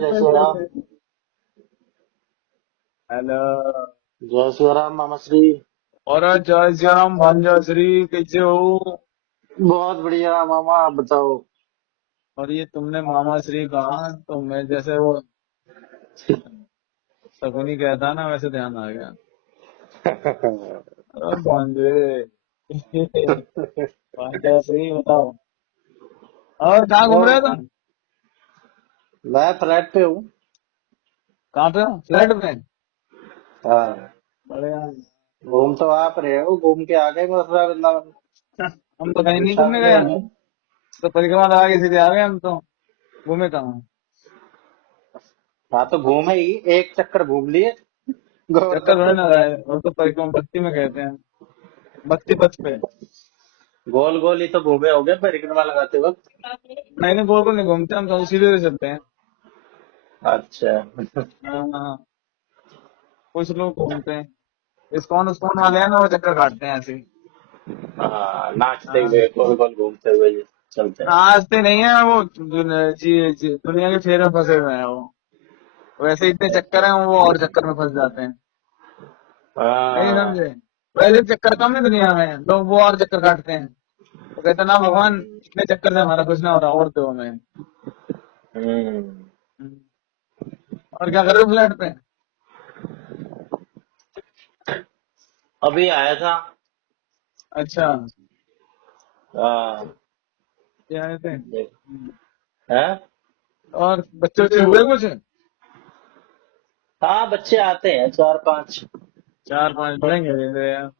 जय श्री राम। हेलो। जय श्री राम मामा श्री। और जय श्री राम भांजा श्री, कैसे हो? बहुत बढ़िया मामा, आप बताओ। और ये तुमने मामा श्री कहा तो मैं जैसे वो शकुनी कहता ना, वैसे ध्यान आ गया। और भांजे भांजा श्री बताओ। और कहाँ घूम रहे हो और तुम? मैं फ्लैट पे हूँ। कहाँ पे हो? फ्लैट पे? हाँ, बढ़िया। घूम तो आप रहे हो, घूम के आ गए मथुरा वृंदावन। हम तो कहीं नहीं घूमने शादी गए, में हम हूँ। तो परिक्रमा लगा के सीधे आ गए। हम तो घूमे कहाँ? हाँ तो घूमे ही, एक चक्कर घूम लिए गोल चक्कर थोड़ी गोल। ना गए, और तो परिक्रमा भक्ति में कहते हैं, भक्ति पथ पे। गोल गोल ही तो घूमे होगे परिक्रमा लगाते वक्त। नहीं नहीं, गोल गोल नहीं घूमते हम तो, सीधे सीधे चलते हैं। अच्छा। हाँ, कुछ लोग घूमते हैं। इस्कॉन उस्कॉन वाले हैं ना, वो चक्कर काटते हैं ऐसे ही। हाँ, नाचते हाँ, हुए गोल गोल घूमते हुए ये चलते हैं। नाचते नहीं है वो, दुनिया के फेर में फंसे हुए हैं वो। वैसे इतने चक्कर हैं, वो और चक्कर में फंस जाते हैं। नहीं हाँ। समझे? वैसे चक्कर कम है दुनिया में, लोग वो और चक्कर काटते हैं। वो कहते हैं ना, भगवान इतने चक्कर से हमारा कुछ ना हो रहा, और दो हमें। हम्म। और क्या कर रहे हो फ्लैट पे? अभी आया था। अच्छा, हाँ। ये आए थे। है। और बच्चे बच्चे हुए कुछ? हाँ, बच्चे आते हैं 4-5। चार पांच बढ़ेंगे धीरे धीरे यार।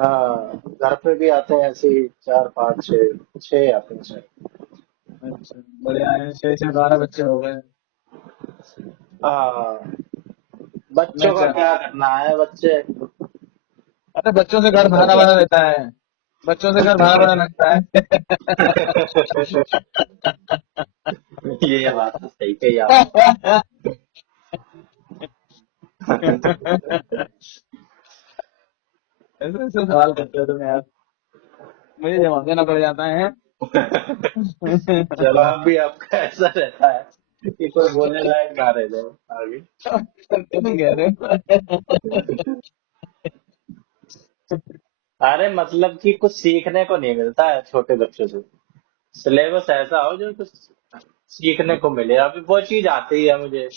हाँ, घर पे भी आते हैं ऐसे ही 4-5-6 6 आते हैं शायद। अच्छा, बढ़िया है, 6 6 12 बच्चे हो गए। हाँ, मैं बच्चों का क्या, क्या करना है बच्चे। अरे बच्चों से घर भरा भरा रहता है, बच्चों से घर भरा भरा लगता है। ये बात तो सही कही आपने। ऐसे ऐसे सवाल करते हो तुम यार, मुझे जवाब देना पड़ जाता है। जवाब भी आपका ऐसा रहता है कि कोई बोलने लायक ना रह जाए आगे। तुम कह रहे हो। अरे मतलब कि कुछ सीखने को नहीं मिलता है छोटे बच्चों से। सिलेबस ऐसा हो जो कुछ सीखने को मिले, अभी वो चीज आती है मुझे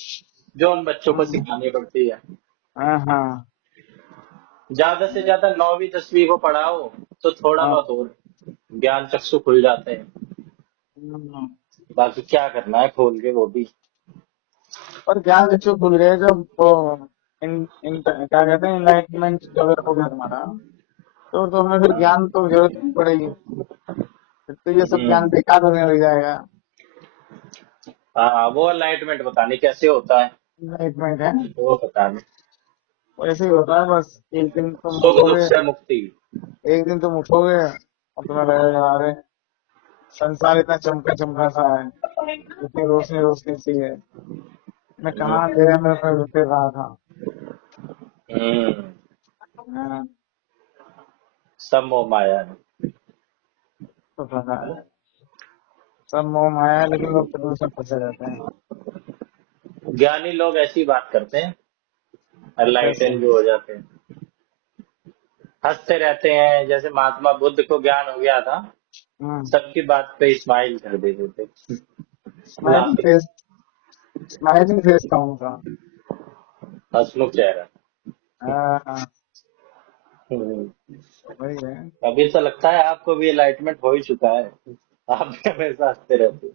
जो उन बच्चों को सिखानी पड़ती है। हाँ हाँ ज्यादा से ज्यादा 9वीं 10वीं को पढ़ाओ तो थोड़ा हाँ। बहुत और ज्ञान चक्षु खुल जाते हैं। बाकी क्या करना है खोल के वो भी। और ज्ञान चक्षु खुल गए जब वो, इन क्या कहते हैं, इनलाइटमेंट जब हो गया तुम्हारा, तो हमें फिर ज्ञान तो जरूरत नहीं पड़ेगी। फिर तो ये सब ज्ञान हम्म। बेकार होने लग जाएगा। हाँ, वो अलाइटमेंट बताने कैसे होता है इनलाइटमेंट है, वो बताने। वो ऐसे ही होता है बस। एक दिन तुम सुख दुख उठोगे, से मुक्ति। एक दिन तुम उठोगे और तुम्हें लगेगा अरे संसार इतना चमका चमका सा है, इतनी रोशनी रोशनी सी है, मैं कहाँ हम्म। अंधेरे में फिर रहा था। हम्म। हाँ, सब मोह माया है। तो पता है, सब मोह माया है, लेकिन लोग फिर उसमें फंसे रहते हैं। ज्ञानी लोग ऐसी बात करते हैं, कैसे? एनलाइटन जो हो जाते हैं हंसते रहते हैं। जैसे महात्मा बुद्ध को ज्ञान हो गया था, हम्म। सबकी बात पे स्माइल कर देते थे। Smiling laughing. Face, smiling face का उनका। हंसमुख चेहरा। हाँ, हम्म। वही है। अभी तो लगता है आपको भी एनलाइटमेंट हो ही चुका है। आप भी हमेशा हंसते रहते हो।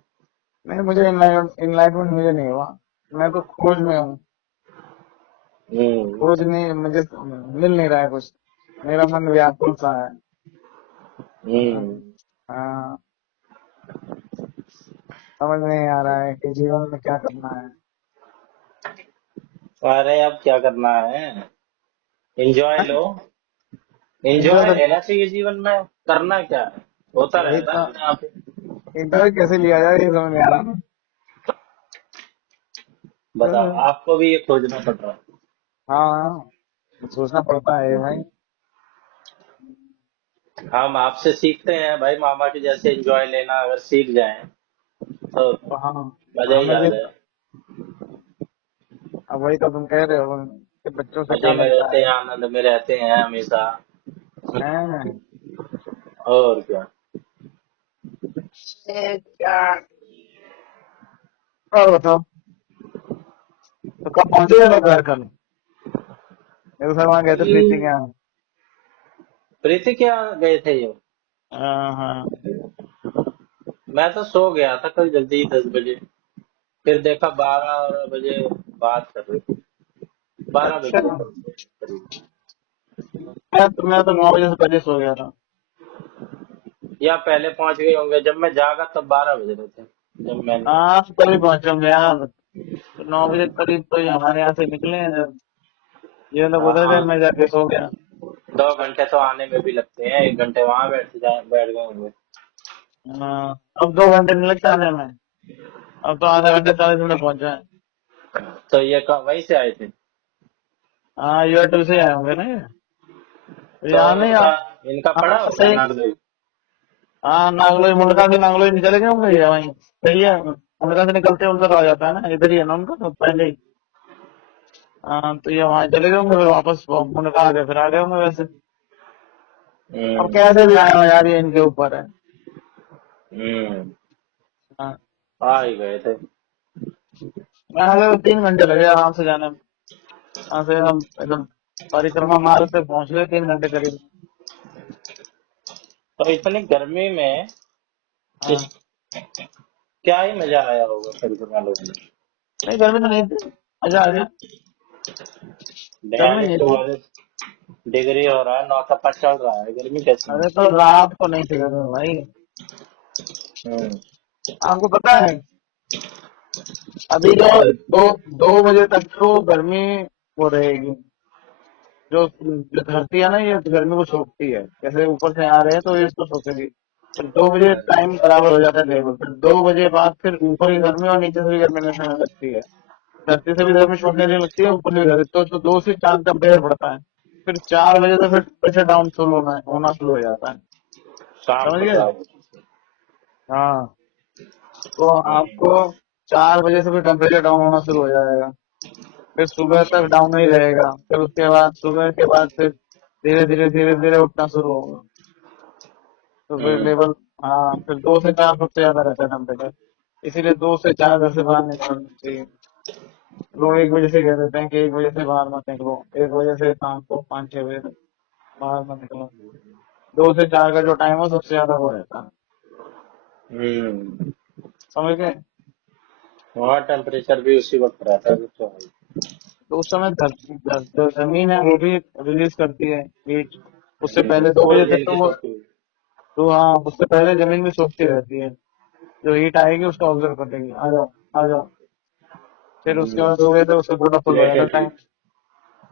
नहीं, मुझे इनलाइटमेंट मुझे नहीं हुआ, मैं तो खोज में हूँ। हम्म। खोज नहीं, मुझे मिल नहीं रहा है कुछ, मेरा मन व्याकुल सा है। हाँ, हम्म। हाँ, समझ नहीं आ रहा है कि जीवन में क्या करना है। अरे अब क्या करना है, एंजॉय लो। एंजॉय एंजॉय तो, लेना चाहिए जीवन में। करना क्या है, होता वही रहता तो, है यहाँ पे। एंजॉय कैसे लिया जाए ये समझ नहीं आ रहा। बताओ, आपको भी ये खोजना पड़ रहा है। हाँ, सोचना पड़ता है भाई। हम आपसे सीखते हैं भाई, मामा के जैसे एंजॉय लेना अगर सीख जाएं तो तो हाँ, मजा ही हमें आ भी जाए। अब वही तो तुम कह रहे हो कि बच्चों से क्या मजे में मिलता रहते हैं, आनंद में रहते हैं हमेशा। है। और क्या। क्या। और बताओ, तो कब पहुंचे ये लोग घर कल? मेरे सर वहां गए थे प्रीति के कल यहाँ। प्रीति क्या गए थे ये? हाँ हाँ। मैं तो सो गया था कल जल्दी 10 बजे। फिर देखा 12 बजे बात कर रही थी। 12 बजे अच्छा, करीब। मैं तो 9 बजे से पहले सो गया था। या पहले पहुंच गए होंगे, जब मैं जागा तब 12 बजे रहे थे। जब मैंने हाँ तभी पहुंचे होंगे यार। तो 9 बजे करीब तो ये हमारे यहाँ से निकले हैं जब। ये लोग उधर गए, हाँ, मैं जाके सो गया। 2 घंटे तो आने में भी लगते हैं, 1 घंटे वहां बैठ गए होंगे। हाँ, अब 2 घंटे नहीं लगता आने में। अब तो आधा घंटे 40 मिनट पहुंच जाए। तो ये वहीं से आए थे? हाँ यूआर2 से आए होंगे ना ये। तो तो यहाँ नहीं इनका इनका पड़ा हाँ होता है सही। नागलोई? हाँ नागलोई, मुंडका से नागलोई नहीं चले गए होंगे ये वहीं। सही है, मुंडका से निकलते उधर आ जाता है ना, इधर ही है ना उनका तो पहले ही। हाँ तो ये वहां चले गए होंगे, फिर वापस मुंडका आ गए, फिर आ गए होंगे वैसे। अब हम्म। कैसे भी आए हो यार, ये इनके ऊपर है। हम्म। हाँ। आ ही गए थे। मैं हमें 3 घंटे लगे आराम से जाने में। यहाँ से हम एकदम परिक्रमा मार्ग से पहुंच गए 3 घंटे करीब। तो इतनी गर्मी में इस हाँ क्या ही मजा आया होगा परिक्रमा लोगों में। नहीं, गर्मी तो नहीं थी, मजा आ गया। गर्मी नहीं थी। 42 डिग्री हो रहा है, नौतपा चल रहा है, गर्मी कैसी अरे है? तो रात को नहीं थी गर्मी भाई। हम्म। आपको पता है अभी जो 2 बजे तक तो गर्मी वो रहेगी। जो धरती है ना, ये गर्मी को सोखती है, जैसे ऊपर से आ रहे हैं तो ये इसको सोखेगी। फिर 2 बजे टाइम बराबर हो जाता है लेवल, फिर 2 बजे बाद फिर ऊपर की गर्मी और नीचे से भी गर्मी लगने लगती है। धरती से भी गर्मी छोड़ने लगती है, ऊपर से भी गर्मी, तो 2 से 4 टेम्परेचर बढ़ता है। फिर 4 बजे से फिर प्रेशर डाउन शुरू होना शुरू हो जाता है। शाम समझ को गए? 4 बजे से। हाँ तो आपको हम्म। 4 बजे से फिर टेम्परेचर डाउन होना शुरू हो जाएगा। फिर सुबह तक डाउन ही रहेगा, फिर उसके बाद सुबह के बाद फिर धीरे धीरे उठना शुरू होगा। तो फिर हम्म। लेवल, हाँ फिर 2 से 4 सबसे ज्यादा रहता है टेम्परेचर। इसीलिए 2 से 4 घर से बाहर निकलना चाहिए। लोग 1 बजे से कह देते हैं कि 1 बजे से बाहर मत निकलो, 1 बजे से शाम को 5-6 बजे तक बाहर मत निकलो। 2 से 4 का जो टाइम है सबसे ज्यादा वो रहता है। हम्म। समझ गए? वहाँ टेम्परेचर भी उसी वक्त रहता है तो है। तो उस समय जो जमीन है वो भी रिलीज करती है हीट। उससे पहले 2 बजे सूरज तक तो इनकी वो, सोती है। तो हाँ उससे पहले जमीन भी सोखती रहती है। जो हीट आएगी उसको ऑब्जर्व कर लेगी, आ जाओ आ जाओ। फिर उसके बाद 2 बजे तक उसका पूरा फुल हो जाता लेटे है थी।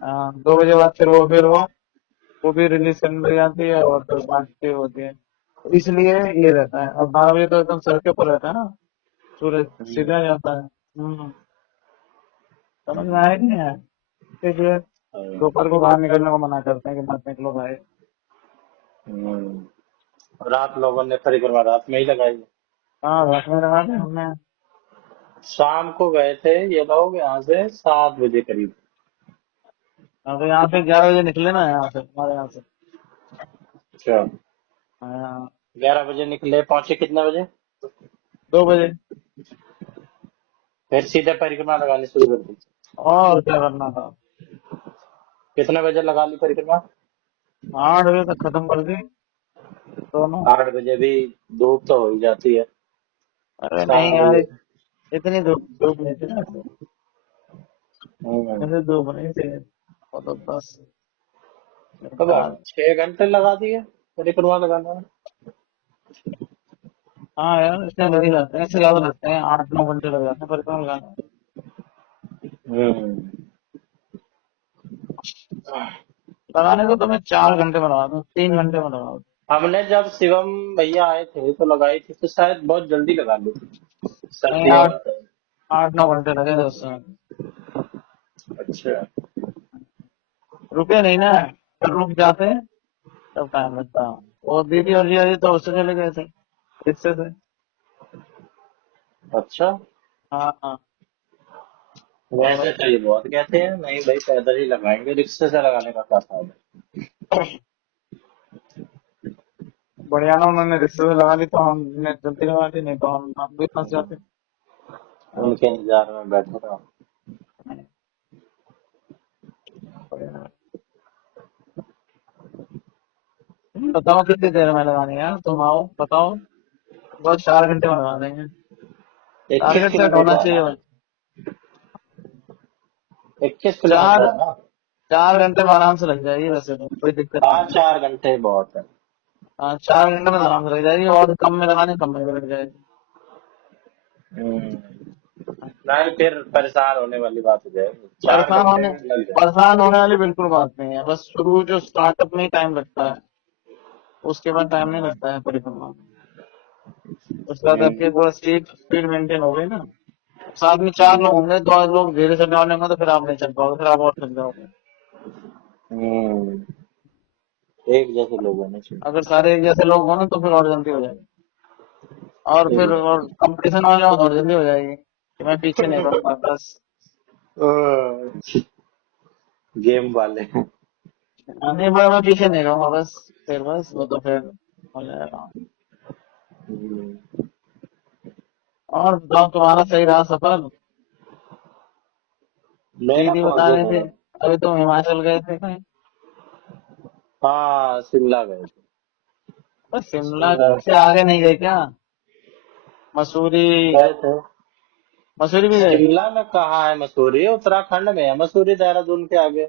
टाइम। 2 बजे बाद फिर वो भी रिलीज करने लग जाती है और फिर बांटती होती है। तो इसलिए ये रहता है। और 12 बजे तो एकदम सर के ऊपर रहता है ना, सूरज सीधा जाता है। समझ में आया कि नहीं आया? इसलिए दोपहर को बाहर निकलने को मना करते हैं कि मत निकलो भाई। रात लोगों ने परिक्रमा रात में ही लगाई। हाँ रात में लगा दें हमने। शाम को गए थे ये लोग यहाँ से 7 बजे करीब। हाँ तो यहाँ से 11 बजे निकले ना, यहाँ से हमारे यहाँ से। अच्छा। हाँ 11 बजे निकले, पहुंचे कितने बजे? 2 बजे। फिर सीधे परिक्रमा लगानी शुरू कर दी? और क्या करना था। कितने बजे लगा ली परिक्रमा? 8 बजे तक खत्म कर दी दोनों। 8 बजे भी धूप तो हो ही जाती है। अरे नहीं सात यार, बजे इतनी धूप धूप नहीं थी ना ऐसे। हम्म। ऐसे धूप नहीं थी, वो तो बस कब बेकार। 6 घंटे लगा दिए परिक्रमा लगाने में? हाँ यार इसमें लग ही जाते हैं, इससे ज्यादा लगते हैं, 8-9 घंटे लग जाते हैं परिक्रमा लगाने में। हम्म। लगाने को तो मैं 4 घंटे में लगा दूँ, 3 घंटे में लगा दूँ। हमने जब शिवम भैया आए थे तो लगाई थी, तो शायद बहुत जल्दी लगा ली थी। नहीं, सर्दियों आठ में तो। 8-9 घंटे लगे थे उसमें। अच्छा। रुके नहीं ना, जब रुक जाते हैं तब टाइम लगता है। वो दीदी और जिया जी तो उससे चले गए थे, रिक्शे से। अच्छा। हाँ हाँ। वैसे तो ये बहुत कहते हैं नहीं भाई पैदल ही लगाएंगे, रिक्शे से लगाने का क्या फायदा। बढ़िया ना, उन्होंने रिश्ते से लगा ली तो हमने जल्दी लगा दी, नहीं तो हम भी फंस जाते। उनके इंतजार में बैठे रहो। बताओ कितनी देर में लगानी है यार, तुम आओ बताओ, बस 4 घंटे में लगा देंगे। 21 टारगेट सेट होना किलोमीटर है चाहिए ना, बस। 21 किलोमीटर चार है ना। 4 घंटे में आराम से लग जाएगी, वैसे तो कोई दिक्कत हाँ नहीं है। 4 घंटे बहुत है। हाँ 4 घंटे में आराम से लग जाएगी, और कम में लगाने कम में लग जाएगी। हम्म, नहीं फिर परेशान होने वाली बात हो जाएगी, चार परेशान घंटे होने में लग जाए। परेशान होने वाली बिल्कुल बात नहीं है, बस शुरू जो स्टार्टअप में ही टाइम लगता है, उसके बाद टाइम नहीं लगता है परिक्रमा में। उसके बाद आपकी हम्म, थोड़ा स्पीड स्पीड मेंटेन हो गई ना। साथ में 4 लोग होंगे, 2 लोग धीरे चलने वाले होंगे, तो फिर आप नहीं चल पाओगे, फिर आप और थक जाओगे। हम्म, एक जैसे लोग होने चाहिए। अगर सारे एक जैसे लोग हो ना, तो फिर और जल्दी हो जाएगी। और सही फिर है। और कंपटीशन वाले हो तो और जल्दी हो जाएगी, कि मैं पीछे नहीं रहूंगा बस। गेम वाले। नहीं भाई, मैं पीछे नहीं रहूंगा बस, फिर बस वो तो फिर हो जाएगा। हम्म, और बताओ, तुम्हारा सही रहा सफर? मेरा दीदी बहुत बता रहे थे ज्यादा। अभी तुम हिमाचल गए थे कहीं। हाँ शिमला गए थे। बस शिमला शिमला से आगे नहीं गए क्या? मसूरी? गए थे। मसूरी भी गए? शिमला में कहाँ है मसूरी, उत्तराखंड में है मसूरी, देहरादून के आगे।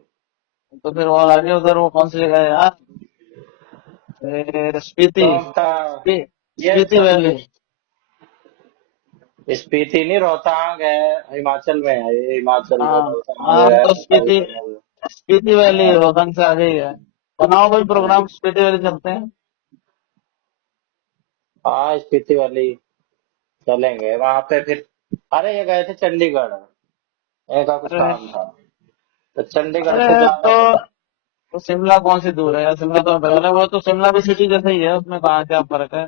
तो फिर और आगे उधर वो कौन सी जगह है यार? स्पीति। रोहतांग, ये स्पीति वैली। स्पीति नहीं, रोहतांग है, हिमाचल में है ये, हिमाचल में हाँ रोहतांग हाँ, है, तो साइड स्पीति में। स्पीति वैली रोहतांग से आगे ही है। बनाओ कोई प्रोग्राम, स्पीति वैली चलते हैं। हाँ स्पीति वाली चलेंगे वहां पे फिर। अरे ये गए थे चंडीगढ़, इनका कुछ अरे काम था, तो चंडीगढ़ से अरे ज्यादा पता। तो शिमला कौन सी दूर है यार, शिमला तो पहले, वो तो शिमला भी सिटी जैसा ही है, उसमें कहाँ क्या फर्क है?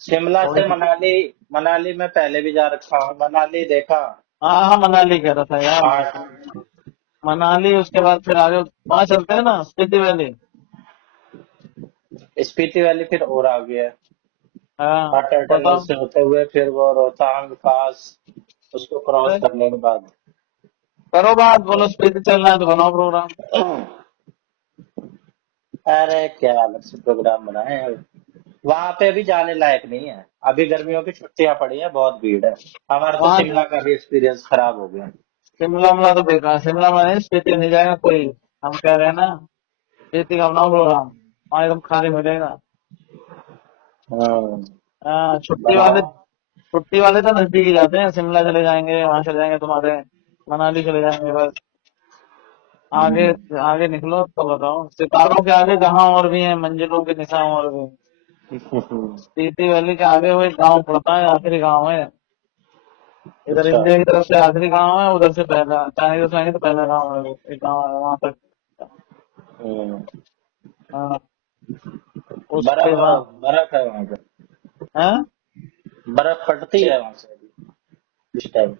शिमला थोड़ी से सी। मनाली, मनाली में पहले भी जा रखा हूँ, मनाली देखा। हाँ हाँ, मनाली कह रहा था यार। आठ, मनाली, उसके बाद फिर आगे वहाँ चलते हैं ना, स्पीति वैली। स्पीति वैली फिर और आगे है। हाँ अटल टनल बताओ। से होते हुए फिर वो रोहतांग पास, उसको क्रॉस करने के बाद। करो बात, बोलो स्पीति चलना है तो बनाओ प्रोग्राम। अरे क्या अलग से प्रोग्राम बनाए हैं, वहां पे अभी जाने लायक नहीं है, अभी गर्मियों की छुट्टियां पड़ी हैं, बहुत भीड़ है। हमारा तो वहाँ शिमला का भी एक्सपीरियंस खराब हो गया। शिमला उमला तो बेकार, शिमला में नहीं, स्पीति नहीं जाएगा कोई। हम कह रहे हैं ना, स्पीति का बनाओ प्रोग्राम, वहाँ एकदम खाली मिलेगा। हाँ हाँ, बनाओ। छुट्टी वाले तो नजदीक ही जाते हैं, शिमला चले जाएंगे, वहां चले जाएंगे तुम्हारे, मनाली चले जाएंगे बस। आगे हम्म, आगे निकलो तो बताओ, सितारों के आगे जहाँ और भी हैं, मंजिलों के निशान और भी। स्पीति वैली के आगे वो एक गाँव पड़ता है, आखिरी गाँव है। इधर अच्छा। इंडिया की तरफ से आखिरी गाँव है, उधर से पहला, चाइना से आएंगे तो पहला गाँव है, वो एक गाँव है वहां तक। हम्म, हाँ, उसके बर्फ, बाद बर्फ है वहां पे, है। बर्फ पड़ती है वहां से अभी इस टाइम।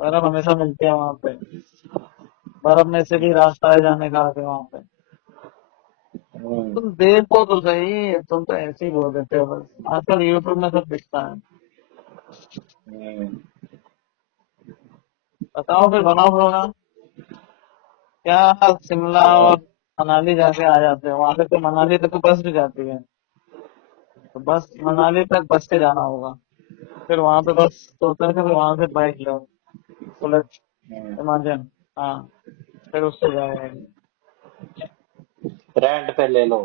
बर्फ हमेशा मिलती है वहां पे, बर्फ में से भी रास्ता है जाने का आगे वहां पे। हम्म, तुम देखो तो सही, तुम तो ऐसे ही बोल देते हो बस, आजकल यूट्यूब में सब दिखता है। हम्म, बताओ फिर, बनाओ प्रोग्राम। क्या शिमला और मनाली जाके आ जाते हो, वहां से तो मनाली तक तो बस भी जाती है, तो बस मनाली तक बस से जाना होगा। फिर वहां पे बस तो उतर के फिर वहां से बाइक लो, बुलेट, हम्म, इमेजिन। हाँ, फिर उससे जाएंगे। रेंट पे ले लो।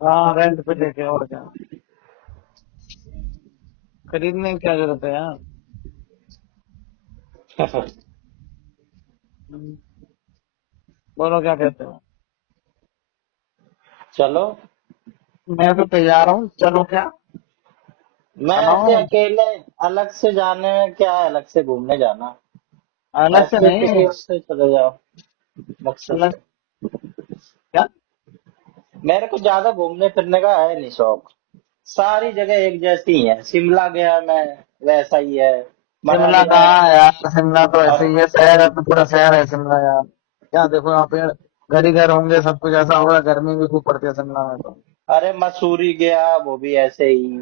हाँ, रेंट पे लेके, और क्या, खरीदने की क्या जरूरत है यार। हम्म, बोलो क्या कहते हो? चलो। मैं तो तैयार हूँ, चलो क्या, मैं ऐसे बनाओ। अकेले, अलग से जाने में क्या है, अलग से घूमने जाना, अलग से ऐसे नहीं, किसी और से चले जाओ मकसद अलग से। क्या? मेरे को ज्यादा घूमने फिरने का है नहीं शौक, सारी जगह एक जैसी ही है, शिमला गया मैं वैसा ही है, शिमला मनाली में। कहाँ है यार, शिमला तो ऐसे और ही है, शहर है तो पूरा शहर है शिमला यार। क्या देखो यहाँ पे घर ही घर होंगे, सब कुछ ऐसा होगा, गर्मी भी खूब पड़ती है शिमला में तो। अरे मसूरी गया, वो भी ऐसे ही।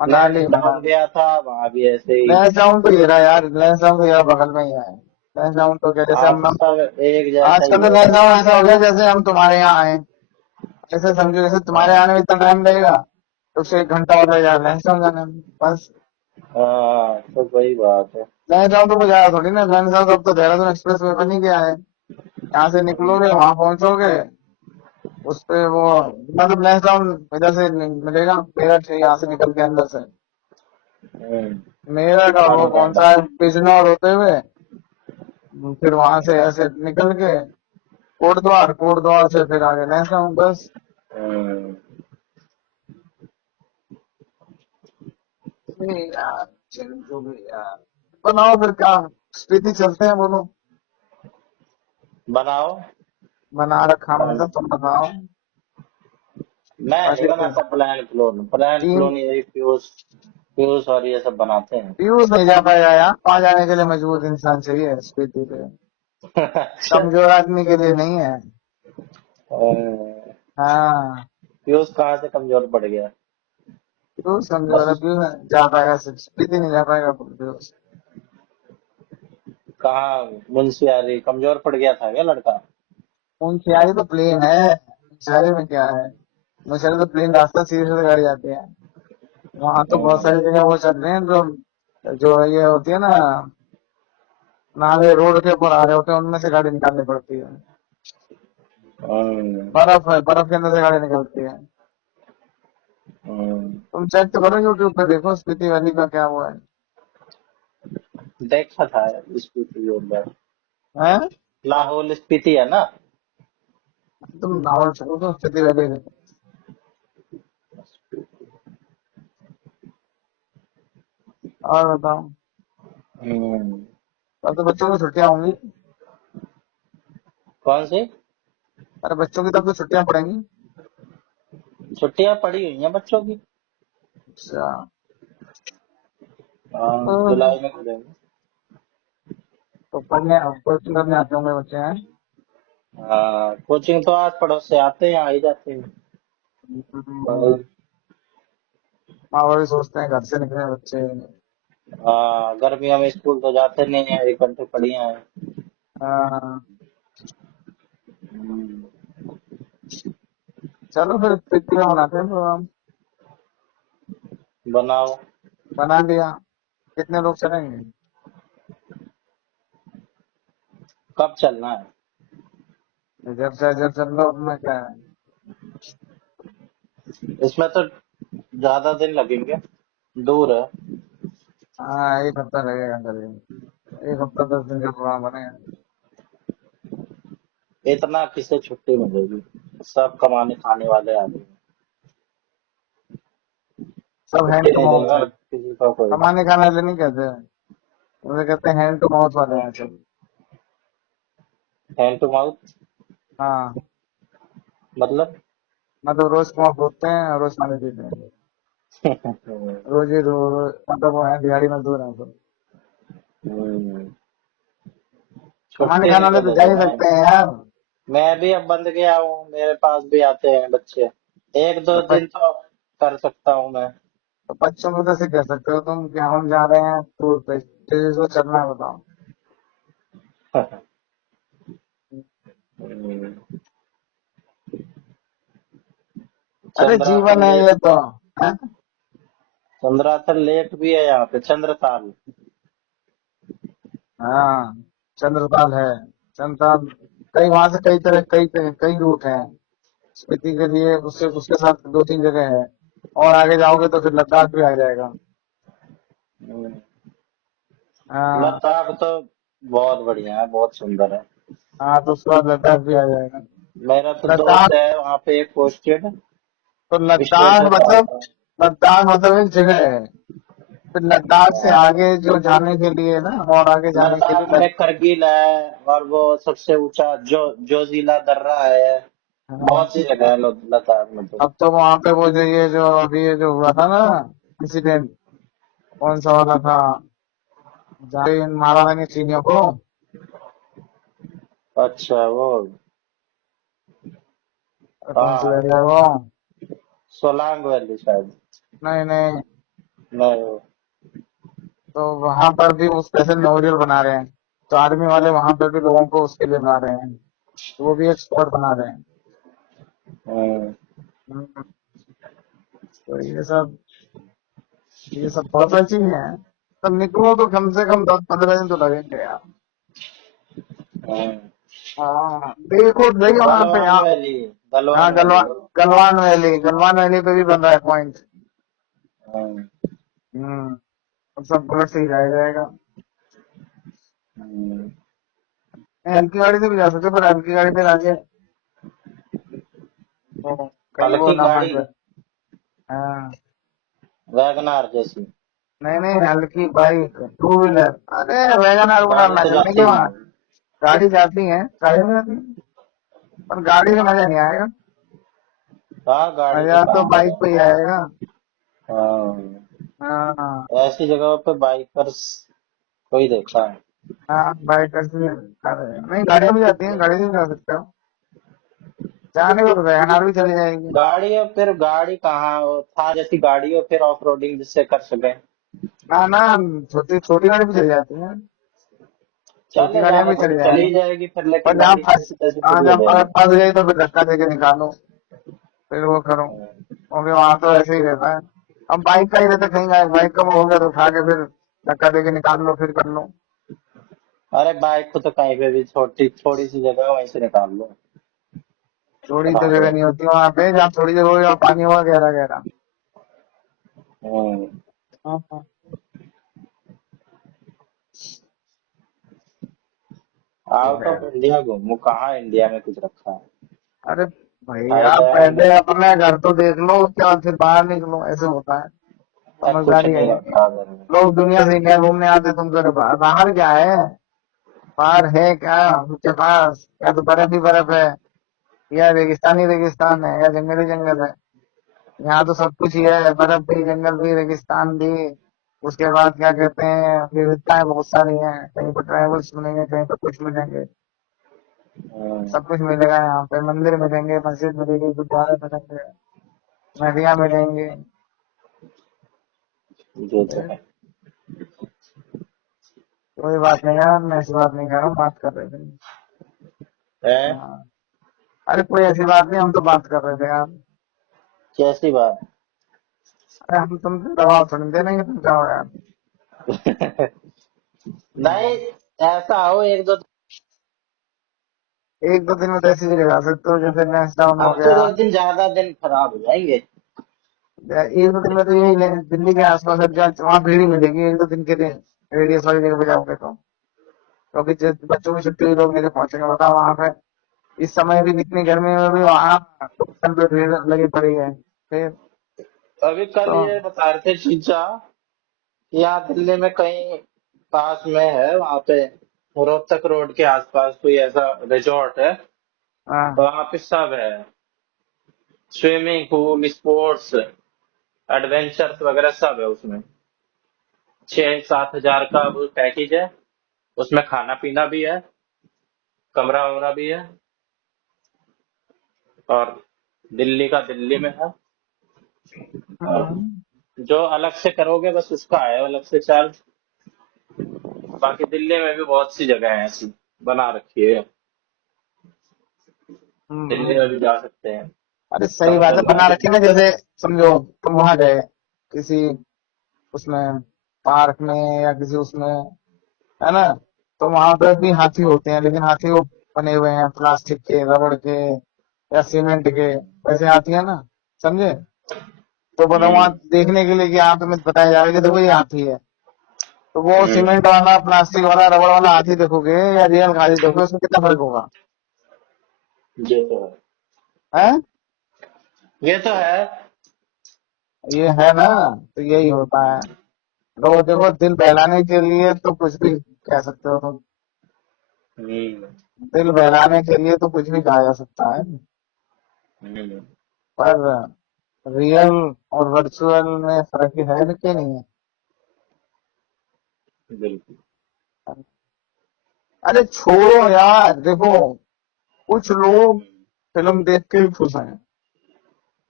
मनाली लैंसडाउन मनाली गया था, वहां भी ऐसे ही। लैंसडाउन तो ये रहा यार, लैंसडाउन तो यार बगल में ही है। लैंसडाउन तो क्या, जैसे आप हम सब एक जैसा ही आजकल तो है। लैंसडाउन ऐसा हो गया जैसे हम तुम्हारे यहाँ आए। ऐसे समझो जैसे तुम्हारे आने में इतना टाइम लगेगा, तो उससे 1 घंटा और लगेगा लैंसडाउन जाने में बस। हाँ, तो वही बात है। लैंसडाउन तो कुछ ज्यादा थोड़ी ना, लैंसडाउन तो अब तो देहरादून एक्सप्रेस वे बन ही गया है। यहाँ से निकलोगे वहां पहुंचोगे, उस पे वो मतलब लैंसडाउन इधर से मिलेगा, मेरठ से यहाँ से निकल के अंदर से हम्म, मेरठ, और वो कौन सा है बिजनौर होते हुए, फिर वहां से ऐसे निकल के कोटद्वार, कोटद्वार से फिर आगे लैंसडाउन बस। हम्म। नहीं यार, चल जो भी यार, बनाओ फिर क्या, स्पीति चलते हैं बोलो। बनाओ। बना रखा मैंने, तुम बताओ। मैं नहीं बाकी फिर बनाता plan clone, plan team clone यही पीयूष, पीयूष और ये सब बनाते हैं। व्यूज नहीं जा पाएगा यार, वहां जाने के लिए मजबूत इंसान चाहिए स्पीति पे, अच्छा। कमजोर आदमी के लिए नहीं है। हाँ, पीयूष कहाँ से कमजोर पड़ गया? व्यूज कमजोर है, व्यूज जा पाएगा, स्पीति नहीं जा पाएगा व्यूज। कहाँ मुंशियारी कमजोर पड़ गया था क्या लड़का? मुंशियारी तो प्लेन है, मुंशियारी में क्या है, मुंशियारी तो प्लेन रास्ता, सीधे से गाड़ी आती है। वहां तो बहुत सारी जगह वो चल रहे हैं जो जो ये होती है ना, नाले रोड के ऊपर आ रहे होते हैं, उनमें से गाड़ी निकालनी पड़ती है। हम्म, बर्फ है, बर्फ के अंदर से गाड़ी निकलती है। हम्म। तुम चेक तो करो यूट्यूब पे, देखो स्पीति वैली का क्या हुआ है। देखा था स्पीति एक बार। हैं? लाहौल स्पीति है ना? तुम नावल चलो तो स्पीति वैली देखो। और बताओ, हम्म। अब तो बच्चों की छुट्टियां होंगी। कौन सी? अरे बच्चों की तब तो छुट्टियां पड़ेंगी। छुट्टियां पड़ी हुई हैं बच्चों की। अच्छा। हाँ, तो जुलाई में खुलेंगे। पढ़ने कोचिंग करने आते होंगे बच्चे हैं। हाँ, कोचिंग तो आस पड़ोस से आते हैं, आ ही जाते हैं। और, माँ बाप भी सोचते हैं घर से निकले बच्चे। हाँ, गर्मियों में स्कूल तो जाते नहीं है, 1 घंटे पढ़िया है। हाँ, हम्म, चलो फिर छुट्टियां मनाते हैं प्रोग्राम। बनाओ। बना लिया। कितने लोग चलेंगे? कब चलना है? जब से जब चल लो, अपना क्या है। इसमें तो ज्यादा दिन लगेंगे, दूर है। हाँ, 1 हफ्ता लगेगा करीब, 1 हफ्ता 10 दिन का प्रोग्राम बनेगा। इतना किसे छुट्टी मिलेगी? सब कमाने खाने वाले आदमी। सब छुट्टी हैंड टू नहीं माउथ देगा है। किसी का कोई। कमाने खाने वाले नहीं कहते हैं, उन्हें कहते हैं हैंड टू माउथ वाले हैं सब। हैंड टू माउथ हाँ, मतलब? मतलब रोज कमा होते हैं और रोज खाने पीते हैं। रोज ही मतलब वो है, दिहाड़ी मजदूर है तो। हम्म, कमाने छुट्टी खाने नहीं वाले तो जा मिलेगी ही ना। सकते हैं यार। मैं भी अब बंद गया हूँ, मेरे पास भी आते हैं बच्चे। एक दो तो, दिन तो कर सकता हूँ मैं। तो बच्चों को तो ऐसे कह सकते हो तुम कि हम जा रहे हैं टूर पे, तो चलना है बताओ। हम्म, अरे चंद्रातल जीवन है ये लेक, तो। है? चंद्रातल लेक भी है यहाँ पे, चंद्रताल। हाँ, चंद्रताल है। चंद्रताल, कई वहां से कई तरह, कई रूट हैं स्पीति के लिए, उससे उसके साथ 2-3 जगह है। और आगे जाओगे तो फिर लद्दाख भी आ जाएगा। हम्म, हाँ। लद्दाख तो बहुत बढ़िया है, बहुत सुंदर है। हाँ, तो उसके बाद लद्दाख भी आ जाएगा। मेरा तो दोस्त लद्दाख, है वहाँ पे एक पोस्टेड, तो लद्दाख स्टेशन मतलब, है। लद्दाख मतलब एक जगह है। फिर लद्दाख से आगे जो जाने के लिए ना, और आगे जाने के लद्दाख लिए में करगिल है, और वो सबसे ऊंचा जोजिला दर्रा है। हाँ, बहुत सी जगह है लद्दाख में तो। अब तो वहां पे वो जो ये जो अभी ये जो हुआ था ना इंसिडेंट, कौन सा वाला था, जहाँ मारा मैंने चीनियों को। अच्छा वो। अरे कौन सी हाँ, वैली है वो? सोलांग वैली शायद। नहीं नहीं। नहीं वो। तो वहां पर भी वो स्पेशल मेमोरियल बना रहे हैं। तो आर्मी वाले वहां पर भी लोगों को उसके लिए बना रहे हैं। तो वो भी एक स्पॉट बना रहे हैं। हम्म, हम्म, तो ये सब बहुत अच्छी है। तब निकलो तो कम से कम 10-15 दिन तो लगेंगे यार। हम्म। हाँ देखो सही वहां पे गलवान यहाँ। वैली। हाँ गलवान वैली गलवान। है। गलवान वैली पे भी बन रहा है पॉइंट। हम्म, हम्म। अब सब बुलेट से ही जाया जाएगा। हम्म। हल्की गाड़ी से भी जा सकते हो, पर हल्की गाड़ी पे आगे वो कहीं वो हल्की ना मान गाड़ी। जाए। हाँ। वैगनार जैसी। नहीं नहीं, हल्की बाइक, टू व्हीलर। अरे वैगन आर वगैरह गाड़ी ना तो चलने जाती के नहीं वहाँ। है। गाड़ी जाती है, गाड़ी में जाती है, पर गाड़ी से मजा नहीं आएगा। हाँ, गाड़ी से मजा तो कहाँ बाइक मजा। पे ही आएगा। हाँ। हाँ। ऐसी जगहों पे बाइकर्स कोई देखा है। हाँ बाइक से। अरे नहीं, गाड़ी भी जाती है, गाड़ी से भी जा सकते हो। जाने को तो वैगन आर भी चली जाएगी। गाड़ी हो फिर गाड़ी कहाँ हो, था जैसी गाड़ी हो फिर ऑफ रोडिंग जिससे कर सके। ना ना, छोटी छोटी गाड़ी भी चली जाती है। छोटी चले गाड़ियां जाने भी को तो चली चली जाएंगी। जाएगी फिर, पर लेकिन जहाँ गाड़ी फंस जैसी तैसी हाँ थोड़ी हो जहाँ जाएगी। फंस गई तो फिर धक्का देके निकालो। फिर वो करो, क्योंकि वहां तो ऐसे ही रहता है। अब बाइक का ही रहता है, कहीं बाइक का वो हो गया तो उठा के फिर धक्का देके निकाल लो, फिर कर लो। अरे बाइक को तो कहीं पे भी छोटी थोड़ी सी जगह है, वहीं से निकाल लो। थोड़ी तो आराम जगह से। नहीं होती वहां पे, जहाँ थोड़ी जगह होगी वहाँ पानी होगा गहरा गहरा। हम्म। हाँ, हाँ। ठीक आउट है। ऑफ इंडिया घूमू कहाँ, इंडिया में कुछ रखा है। अरे भैया फायदा है पहले नहीं। अपने घर तो देख लो, उसके बाद फिर बाहर निकलो, ऐसे होता है। कुछ समझदारी है नहीं नहीं। रखा घर में। लोग दुनिया से इंडिया घूमने आते, तुम कर बाहर क्या है? बाहर है क्या उसके पास? या तो बर्फ ही बर्फ है, या रेगिस्तान ही रेगिस्तान है, या जंगल ही जंगल है। यहाँ तो सब कुछ ही है, बर्फ भी, जंगल भी, रेगिस्तान भी। उसके बाद क्या कहते हैं, विविधताएं बहुत सारी हैं, कहीं पर ट्राइबल्स मिलेंगे, कहीं पर कुछ मिलेंगे। हम्म, सब कुछ मिलेगा यहाँ पे, मंदिर मिलेंगे, मस्जिद मिलेगी, गुरुद्वारे मिलेंगे, नदियाँ मिलेंगी। ये तो है। कोई बात नहीं यार, मैं ऐसी बात नहीं कर रहा हूँ, बात कर रहे थे। है। हाँ। अरे कोई ऐसी बात नहीं, हम तो बात कर रहे थे यार। कैसी बात। अरे हम तुमसे दबाव थोड़ी दे देंगे, तुम जाओ यार। नहीं, ऐसा हो एक दो। एक दो दिन में तो ऐसी जगह जा सकते हो जैसे नेक्स्ट डाउन हो हफ्ते गया। 10 दिन ज्यादा दिन खराब हो जाएंगे। एक दो दिन में तो यही दिल्ली के आसपास वहाँ भीड़ ही मिलेगी, एक दो दिन के लिए रेडियस वाली जगह पे जाओगे तो। क्योंकि बच्चों की छुट्टी हुई, लोग नहीं पहुंचेंगे, बताओ वहां पे। इस समय भी इतनी गर्मी में भी वहाँ स्टेशन पे भीड़ लगी पड़ी है फिर। अभी कल तो ये बता रहे थे चीचा कि यहाँ दिल्ली में कहीं पास में है, वहां पे रोहतक रोड के आसपास कोई ऐसा रिजॉर्ट है। तो हाँ। वहां पे सब है, स्विमिंग पूल, स्पोर्ट्स, एडवेंचर्स वगैरह सब है उसमें। 6-7 हजार का वो पैकेज है। उसमें खाना पीना भी है, कमरा वमरा भी है। और दिल्ली का दिल्ली में है। और हाँ। जो अलग से करोगे बस उसका है अलग से चार्ज। बाकी दिल्ली में भी बहुत सी जगह है ऐसी बना रखी है। दिल्ली हम्म। में भी जा सकते हैं। अरे सही कम बात है, चल रहा बना है। रखे ना, जैसे समझो तुम वहां गए किसी उसमें, पार्क में या किसी उसमें, है ना? तो वहां पर भी हाथी होते हैं, लेकिन हाथी वो बने हुए हैं प्लास्टिक के, रबड़ के, या सीमेंट के, वैसे हाथी है ना, समझे? तो बोला वहां हम्म, देखने के लिए कि आप तुम्हें बताया जा रहा है कि देखो ये हाथी है। तो वो हम्म। सीमेंट वाला, प्लास्टिक वाला, रबड़ वाला हाथी देखोगे या रियल हाथी देखोगे, उसमें कितना फर्क होगा? ये तो है। है? ये तो है। ये है ना? तो यही होता है। लोग देखो, दिल बहलाने के लिए तो कुछ भी कह सकते हो तुम। हम्म, दिल बहलाने के लिए तो कुछ भी कहा जा सकता है। हम्म। पर रियल और वर्चुअल में फर्क है कि नहीं है? बिल्कुल। अरे छोड़ो यार, देखो कुछ लोग फिल्म देख के ही खुश हैं,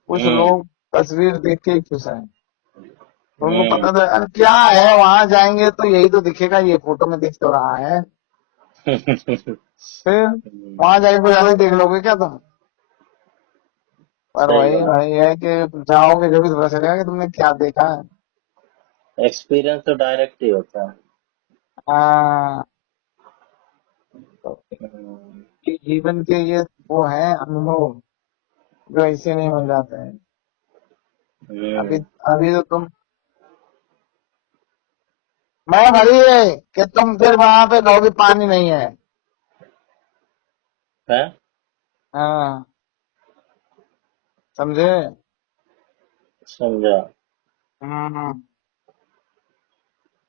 कुछ हम्म। लोग तस्वीर देख के ही खुश हैं। तो उनको हम्म। पता था अरे क्या है, वहां जाएंगे तो यही तो दिखेगा, ये फोटो में दिख तो रहा है। फिर वहां जाके कोई ज्यादा देख लोगे क्या तुम? पर सही वही बात। वही है कि जाओगे जो भी पता चलेगा कि तुमने क्या देखा है। एक्सपीरियंस तो डायरेक्ट ही होता है। हाँ, तो हम्म। ये जीवन के ये वो है अनुभव जो ऐसे नहीं मिल जाते हैं। अभी हम्म। अभी तो तुम, मैं भरी है कि तुम फिर वहां पे कहोगे पानी नहीं है। है। हाँ, समझे? समझा। हम्म,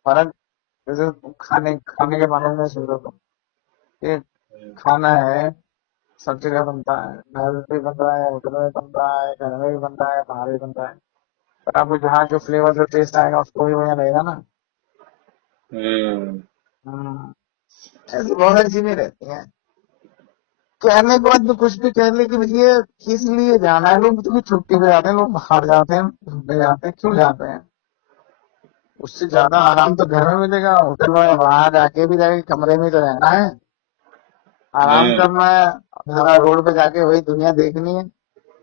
फर्क जैसे खाने खाने के बारे में सोचो तो ये हम्म। खाना है, सब जगह बनता है, घर पे बन रहा है, होटल में बन रहा है, घर में भी बन रहा है, बाहर भी बन रहा है। पर आपको जहाँ जो फ्लेवर जो टेस्ट आएगा उसको भी बढ़िया लगेगा ना। हम्म। हम्म, ऐसी बहुत सारी चीजें रहती हैं। कहने के बाद तो कुछ भी कहने के लिए किस लिए जाना है, लोग तो छुट्टी पे जाते हैं, लोग बाहर जाते हैं, घूमने जाते हैं, क्यों जाते हैं? उससे ज्यादा आराम तो घर में मिलेगा, होटल में वहां जाके भी जाके कमरे में तो रहना है, आराम हम्म। करना है, जरा रोड पे जाके वही दुनिया देखनी है,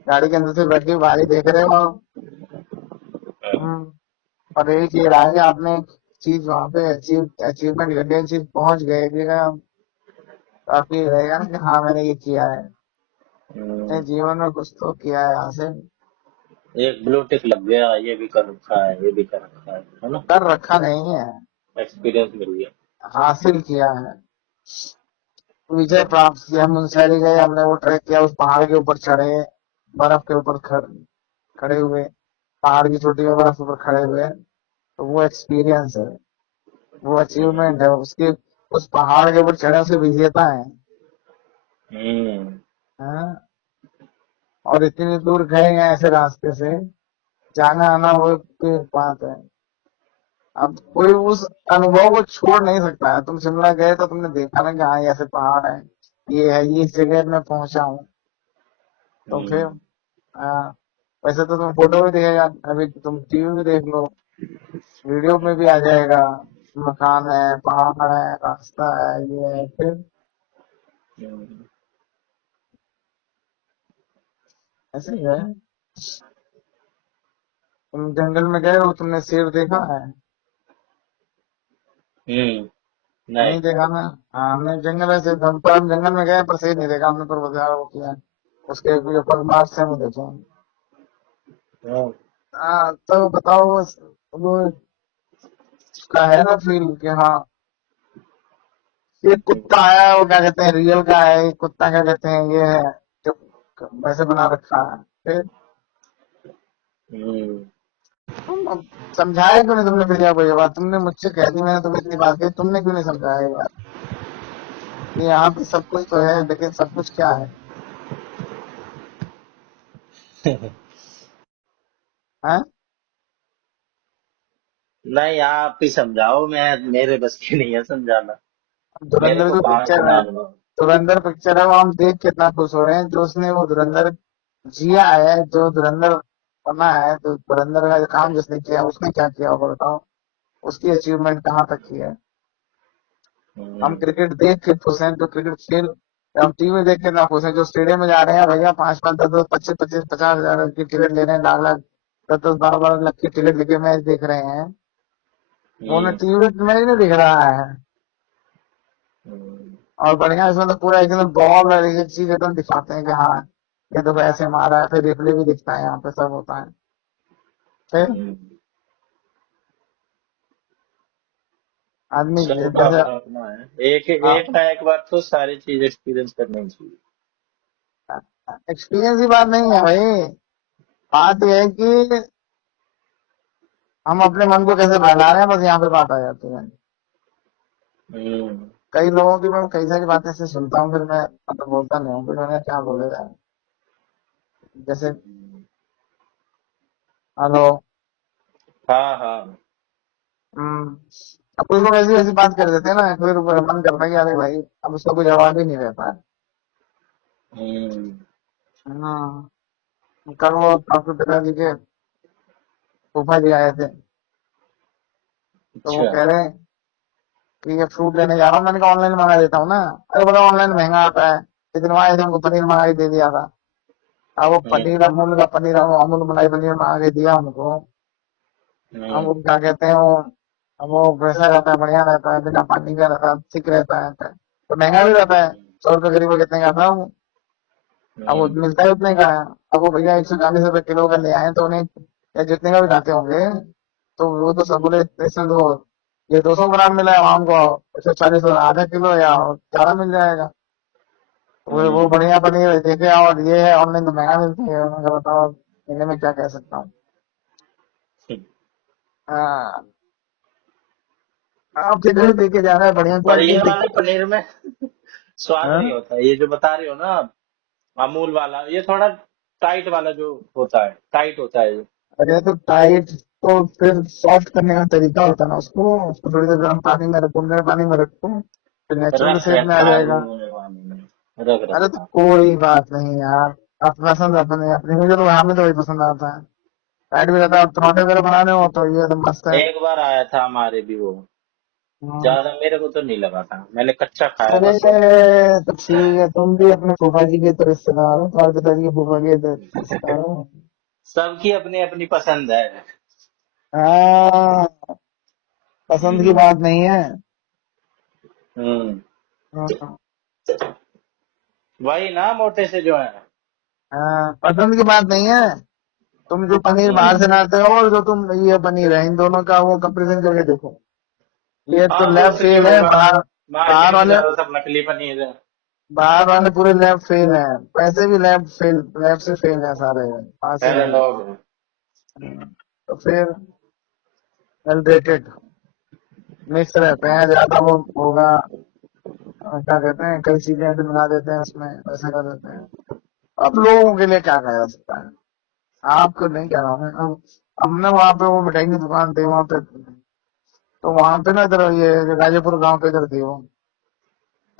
गाड़ी के अंदर से बैठ के बाहर ही देख रहे हो। हम्म, और एक ये रहा है कि आपने एक चीज वहां पे अचीवमेंट कर लिया, चीज पहुंच गए एक जगह, तो आपको ये रहेगा ना कि हाँ मैंने ये किया है, अपने हम्म। जीवन में कुछ तो किया है यहाँ से, एक ब्लू टिक लग गया, ये भी कर रखा है, ये भी कर रखा है ना। कर रखा नहीं है, एक्सपीरियंस मिल गया। हासिल किया है, विजय प्राप्त किया। हम मुनस्यारी गए, हमने वो ट्रैक किया, उस पहाड़ के ऊपर चढ़े, बर्फ के ऊपर खड़े हुए, पहाड़ की चोटी में बर्फ के ऊपर खड़े हुए, तो वो एक्सपीरियंस है, वो अचीवमेंट है, उसके उस पहाड़ के ऊपर चढ़े उसे विजेता है। हम्म। हाँ? और इतनी दूर गए हैं ऐसे रास्ते से, जाना आना वो की बात है। अब कोई उस अनुभव को छोड़ नहीं सकता है। तुम शिमला गए तो तुमने देखा ना कि हाँ ये ऐसे पहाड़ है, ये है, ये इस जगह मैं पहुंचा हूँ। तो फिर हम्म। वैसे तो तुम फोटो भी देखेगा, अभी तुम टीवी में देख लो, वीडियो में भी आ जाएगा, मकान है, पहाड़ है, रास्ता है, ये है, फिर हम्म। ऐसे ही है। तुम जंगल में गए हो, तुमने शेर देखा है? नहीं। नहीं देखा ना। हाँ, हमने जंगल ऐसे हम जंगल में गए पर शेर नहीं देखा हमने, पर बाजार वो किया, उसके ऊपर मार्च से हम देखे हैं। हम्म। हाँ, तो बताओ वो उसका है ना फील कि हाँ ये कुत्ता है, वो क्या कहते हैं रियल का है, ये कुत्ता क्या कहते हैं ये है, जो वैसे बना रखा है। फिर हम्म। तुम अब समझाया क्यों नहीं तुमने भैया को ये बात? तुमने मुझसे कह दी, मैंने तुम्हें इतनी बात कही, तुमने क्यों नहीं समझाया ये बात कि यहाँ पे सब कुछ तो है, लेकिन सब कुछ क्या है? हाँ? नहीं, आप ही समझाओ, मैं मेरे बस की नहीं है समझाना। मेरे धुरंधर को जो कहाँ पिक्चर इतना है, अनुभव। धुरंधर पिक्चर है, वो हम देख के इतना खुश हो रहे हैं, जो उसने वो धुरंधर जिया है, जो धुरंधर बना है, तो धुरंधर का जो काम जिसने किया उसने क्या किया होगा बताओ, उसकी अचीवमेंट कहाँ तक की है? हम हम्म। क्रिकेट देख के खुश हैं, जो क्रिकेट खेल हम टीवी देख के ना खुश हैं, जो स्टेडियम में जा रहे हैं भैया, 5-5, 10-10, 25-25, 50,000 की टिकट ले रहे हैं, लाख लाख, 10-10, 12-12 लाख की टिकट लेके मैच देख रहे हैं, वो उन्हें हम्म। टीवी में मैच नहीं दिख रहा है। हम्म। और बढ़िया इसमें तो पूरा एकदम बॉल और एक चीज एकदम दिखाते हैं कि हाँ ये तो ऐसे मारा है, फिर रिप्ले भी दिखता है, यहाँ पे सब होता है। फिर हम्म। आदमी सबका जैसे अपना अपना है। एक एक ना एक बार तो सारी चीज एक्सपीरियंस करनी चाहिए। एक्सपीरियंस की बात नहीं है भाई, बात यह है कि हम अपने मन को कैसे बहला रहे हैं, बस यहाँ पे बात आ जाती है। हम्म। कई लोगों की मैं कई सारी बातें से सुनता हूँ, फिर मैं मतलब बोलता नहीं हूँ, फिर मैंने क्या बोलेगा, जैसे हेलो, हाँ हाँ। हम्म, अब कुछ लोग ऐसी ऐसी बात कर देते हैं ना, फिर मन करता है कि अरे भाई अब उसका कोई जवाब ही नहीं रहता है। हम्म। हाँ। कल वो आपके पिताजी के फूफा जी आए थे, तो वो अच्छा। कह रहे हैं कि ये फ्रूट लेने जा रहा हूँ। मैंने कहा ऑनलाइन मंगा देता हूँ ना। अरे बोला ऑनलाइन महंगा आता है। लेकिन वहां ऐसे हमको पनीर मंगा के दे दिया था। अब वो हम्म। पनीर अमूल का पनीर, अमूल मलाई पनीर मंगा के दिया हमको। अब हम्म। वो क्या कहते हैं वो, अब वो वैसा रहता है, बढ़िया रहता है, बिना पानी का रहता है, थिक रहता है, तो महंगा भी रहता है। 100 रुपए करीब कितने का था वो। अब वो हम्म। मिलता है उतने का है। अब वो भैया 140 रुपए किलो का ले आए, तो उन्हें या जितने का भी खाते होंगे, तो वो तो सब बोले इसमें तो ये 200 ग्राम मिला है, वहां हमको 140 और आधा किलो या ज्यादा मिल जाएगा। वो हम्म। बढ़िया पनीर देखे, और ये है ऑनलाइन तो महंगा मिलती है। मैं कहा, बताओ इन्हें मैं क्या कह सकता हूँ। हाँ। आप किधर देखे जा रहा है, बढ़िया पर क्वालिटी ये देख। वाले पनीर में स्वाद नहीं हाँ? होता, ये जो बता रही हो ना आप, अमूल वाला, ये थोड़ा टाइट वाला जो होता है, टाइट होता है ये। अरे तो टाइट, तो फिर सॉफ्ट करने का तरीका होता है ना उसको थोड़ी देर गर्म पानी में रखो, ठंडे पानी में रखो, फिर नेचुरल रख शेप में आ रखा है जाएगा। वो मैंने पानी में, रख अरे तो रखा कोई बात नहीं यार, आप पसंद अपने अपने, मुझे तो हमें तो वही पसंद आता है। टाइट भी रहता है, टमाटर वगैरह बनाने हो तो ये तो मस्त है। है। एक बार आया था हमारे भी वो, हाँ। ज्यादा मेरे को तो नहीं लगा था, मैंने कच्चा खाया अरे बस। तो ठीक है, तुम भी अपने फूफा जी के तो रिश्तेदार हो, तुम्हारे पिताजी के फूफा के तो रिश्तेदार हो। सबकी अपनी अपनी पसंद है। हाँ, पसंद की हम्म। बात नहीं है। हम्म। हाँ। वही ना मोटे से जो है। हाँ, पसंद की बात नहीं है। तुम जो पनीर बाहर हम्म। से लाते हो और जो तुम ये पनीर है, इन दोनों का वो कंपेरिजन करके देखो। ये तो हाँ वो लैब सही फेल है, होगा, बाहर। बाहर मार्केट में वाले, ज्यादा सब नकली पनीर है। बाहर वाले पूरे लैब फेल है। पैसे भी लैब फेल, लैब से फेल है सारे, पास से पहले नहीं। लोग। तो फिर एडल्ट्रेटेड मिक्स रहते हैं, ज्यादा वो होगा। क्या कहते हैं, कई चीजें ऐसे मिला देते हैं उसमें, वैसे कर देते हैं। अब लोगों के लिए क्या कहा जा सकता है, आपको नहीं कह रहा हूँ मैं। अब हमने वहां पे वो मिठाई की दुकान थी वहां पे, तो वहां पे ना इधर ये गाजीपुर गांव के इधर थी वो,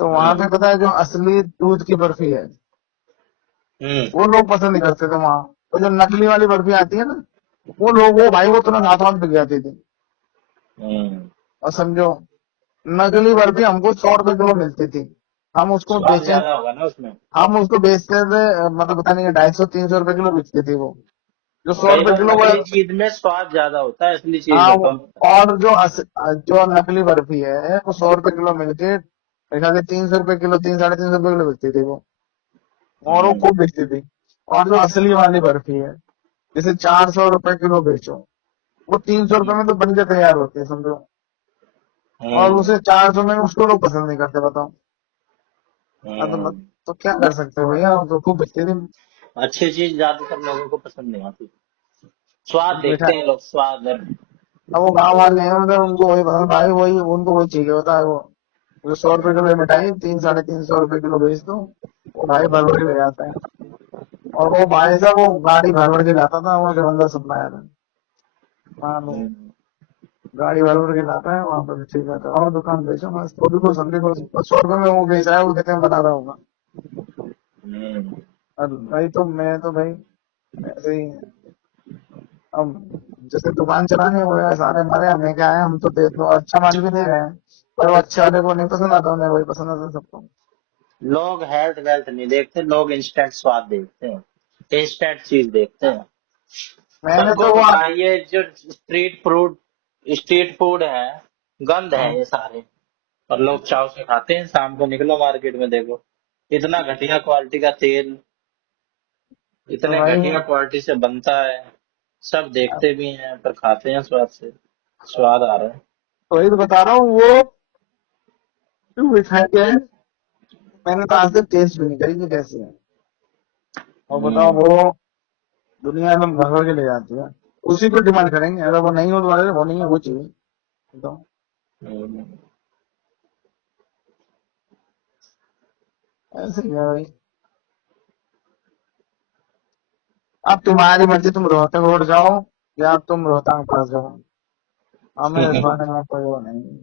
तो वहां हम्म। पे पता है जो असली दूध की बर्फी है, हम्म। वो लोग पसंद नहीं करते थे वहां। तो जो नकली वाली बर्फी आती है ना, वो लोग, वो भाई वो तुरंत हाथ हाथ बिक जाती थी। हम्म। और समझो, नकली बर्फी हमको 100 रुपए किलो मिलती थी। हम उसको स्वाद बेचे, ज्यादा होगा ना उसमें। हम उसको बेचते थे, मतलब पता नहीं 250-300 रुपए किलो बिकती थी वो, जो सौ कई रुपए बार किलो वो। नकली चीज में स्वाद ज्यादा होता है, असली चीज हाँ में कम होता और जो नकली बर्फी है वो 100 रुपए किलो मिलके मेरे ख्याल से 300 रुपए किलो, 300-350 रुपए किलो बिकती थी वो। है। और वो खूब बिकती थी। और जो असली वाली बर्फी है, जैसे 400 रुपए किलो बेचो, वो 300 रुपए में तो बन के तैयार होती है समझो। और हम्म। उसे 400 में उसको लोग पसंद नहीं करते, बताओ। हाँ तो हम्म। तो क्या कर सकते हो भैया, वो तो खूब बिकती थी। अच्छी चीज ज्यादातर लोगों को पसंद नहीं आती, स्वाद मीठा, देखते हैं लोग, स्वाद और। अब वो गाँव वाले हैं, मतलब उनको वही पसंद भाई, वही उनको वही चाहिए होता है वो। जो 100 रुपए किलो की मिठाई 300-350 रुपए किलो बेच दो, वो भाई भर भर के ले जाता है। और वो भाई साहब वो गाड़ी भर भर के लाता था, वो जबरदस्त सप्लायर है। मान लो, हम्म। गाड़ी भर भर के लाता है वहां पर, ठीक है तो और दुकान बेचो मस्त, वो भी को समझे को 100 रुपए में वो बेच रहा है, वो कितने में बना रहा होगा। हम्म। और भाई तो मैं तो भाई ऐसे ही, अब जैसे दुकान चलाने हो गया सारे हमारे, हमें क्या है, हम तो दे दो अच्छा माल भी दे रहे हैं, पर वो अच्छे वाले को नहीं पसंद आता, उन्हें वही पसंद आता है सबको। लोग हेल्थ वेल्थ नहीं देखते, लोग इंस्टेंट स्वाद देखते हैं, इंस्टेंट चीज देखते हैं। मैंने सबको तो वो पता है ये जो स्ट्रीट फूड है, गंद है हाँ, ये सारे। और लोग चाव से खाते हैं, शाम को निकलो मार्केट में देखो, इतना घटिया क्वालिटी का तेल, तो इतने भाई घटिया क्वालिटी से बनता है। सब देखते भी हैं पर खाते हैं स्वाद से, स्वाद आ रहा है। वही तो बता रहा हूँ, वो क्यों मिठाई है, मैंने तो आज तक टेस्ट भी नहीं करी कि कैसी है। और बताओ हम्म। वो दुनिया में भर भर के ले जाती है, उसी को डिमांड करेंगे, अगर वो नहीं हो तो अरे वो नहीं है, वो चाहिए। बताओ, हम्म। ऐसे ही है भाई। अब तुम्हारी मर्जी, तुम रोहतक रोड जाओ या तुम रोहतांग पास जाओ, हमें इस बारे में कोई वो नहीं।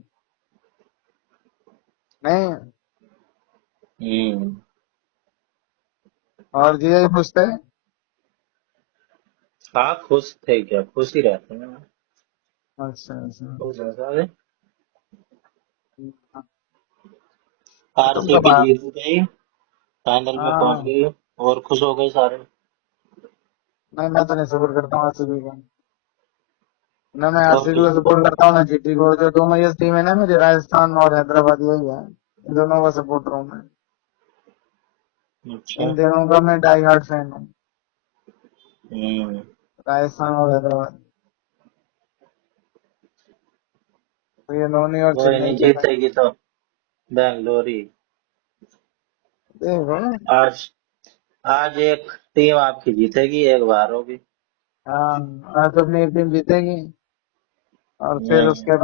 नहीं। हम्म। और जीजा जी खुश थे? हाँ खुश थे, क्या खुश ही रहते हैं। अच्छा अच्छा। खुश है सारे। हाँ, तुम तो आरसीबी बात। जीत गई, फाइनल में पहुंच हाँ। गई और खुश हो गए सारे। नहीं, मैं तो नहीं सपोर्ट करता हूँ आरसीबी को। ना मैं और आरसीबी को सपोर्ट करता हूँ ना जीटी को। जो दो मैच टीम है ना मेरी, राजस्थान और हैदराबाद, यही है। इन दोनों का सपोर्टर हूँ मैं। अच्छा। इन दोनों का मैं डाई हार्ट फैन हूँ। हम्म। राजस्थान और हैदराबाद। तो ये धोनी और कोई चेन्नई नहीं, के फैन। जीतेगी तो बेंगलोर ही। देखो। आज आज एक टीम आपकी जीतेगी, एक बार होगी। हाँ। आज तो अपनी टीम जीतेगी। और फिर हम्म। उसके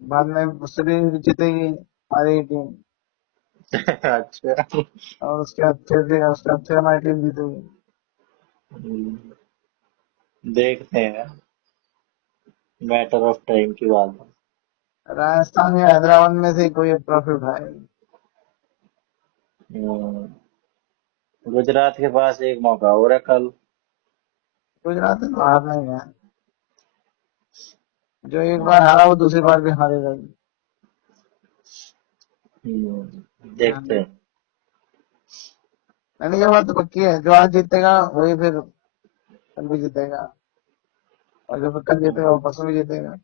बाद में दूसरी जीतेगी हमारी टीम। अच्छा। और उसके बाद फिर हमारी टीम जीतेगी। हम्म, देखते हैं, मैटर ऑफ टाइम की बात है। राजस्थान या हैदराबाद में से कोई एक ट्रॉफी उठाएगी। हम्म, गुजरात के पास एक मौका और है कल। गुजरात तो हारना ही है। जो एक बार हारा वो दूसरी बार भी हारेगा ही। देखते हाँ। हैं। नहीं, ये बात तो पक्की है, जो आज जीतेगा वही फिर कल भी जीतेगा। और जो फिर कल जीतेगा वो परसों भी जीतेगा।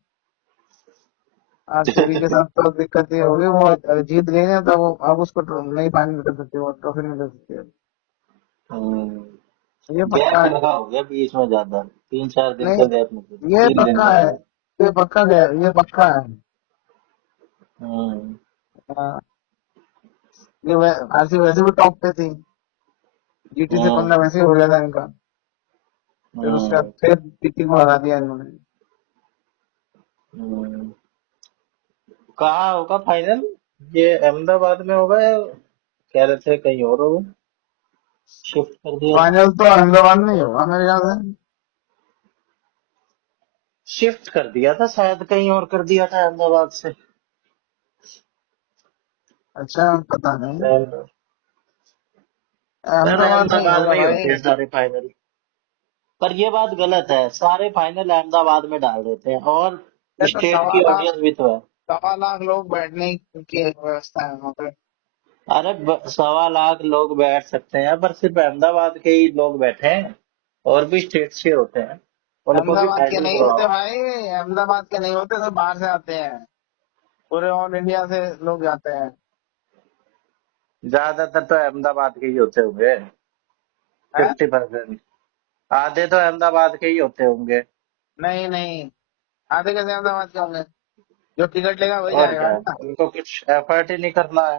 आरसीबी के साथ तो दिक्कत ये होगी, वो जीत गई ना तो वो अब उसको नहीं फाइनल कर सकती, वो ट्रॉफी नहीं ले सकती है। ये पक्का गैप है। लगा हो गया बीच में, ज्यादा 3-4 दिन का गैप निकल, नहीं, ये 3 दिन पक्का का। है। ये पक्का है, ये पक्का है। हम्म। हाँ। आरसीबी वैसे भी टॉप पे थी। जीटी से हम्म। पंगा वैसे ही हो गया था इनका। फिर उसके बाद हम्म। फिर जीटी को हरा दिया इन्होंने। हम्म। कहाँ होगा फाइनल? ये अहमदाबाद में होगा या कह रहे थे कहीं और होगा? शिफ्ट कर दिया था। फाइनल तो अहमदाबाद में ही होगा मेरे ख्याल से। शिफ्ट कर दिया था शायद, कहीं और कर दिया था अहमदाबाद से। अच्छा, पता नहीं। अहमदाबाद अहमदाबाद में ही अहमदाबाद होगा में ही भाई। होते हैं सारे फाइनल। पर ये बात गलत है, सारे फाइनल अहमदाबाद में डाल देते हैं, और ये तो स्टेट की ऑडियंस भी तो है। 1.25 लाख लोग बैठने की एक व्यवस्था है वहाँ पे। अरे 1.25 लाख लोग बैठ सकते हैं, पर सिर्फ अहमदाबाद के ही लोग बैठे हैं, और भी स्टेट्स के होते हैं, उनको भी अहमदाबाद के फाइनल नहीं होते करवाओ। भाई। अहमदाबाद के नहीं होते, सब बाहर से आते हैं। पूरे ऑल इंडिया से लोग जाते हैं। ज्यादातर तो अहमदाबाद के ही होते होंगे, हैं? 50%। आधे तो अहमदाबाद के ही होते होंगे। नहीं नहीं, आते कैसे अहमदाबाद के होंगे? जो टिकट लेगा वही और जाएगा क्या, ना। उनको कुछ एफर्ट ही नहीं करना है,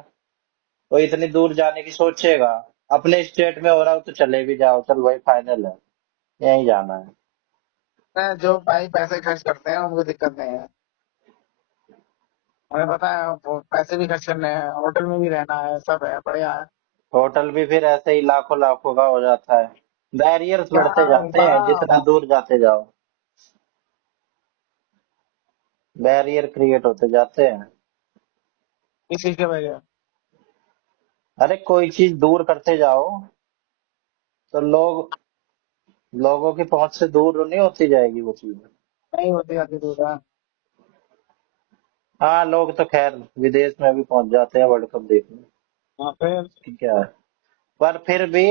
वो इतनी दूर जाने की सोचेगा। अपने स्टेट में हो रहा हो तो चले भी जाओ, चल भाई फाइनल है, यहीं जाना है। जो भाई पैसे खर्च करते हैं उनको दिक्कत नहीं है। हमें पता है, वो पैसे भी खर्च करने हैं, होटल में भी रहना है, सब है, बढ़िया है। होटल भी फिर ऐसे ही लाखों लाखों का हो जाता है। बैरियर्स क्या बढ़ते जाते हैं जितना बड़ा दूर जाते जाओ, बैरियर क्रिएट होते जाते हैं। इस चीज के वजह। अरे कोई चीज दूर करते जाओ तो लोगों की पहुंच से दूर नहीं होती जाएगी वो चीज। नहीं होती आती दूर है। हाँ, लोग तो खैर विदेश में भी पहुंच जाते हैं वर्ल्ड कप देखने, वहाँ पे। कि क्या है। पर फिर भी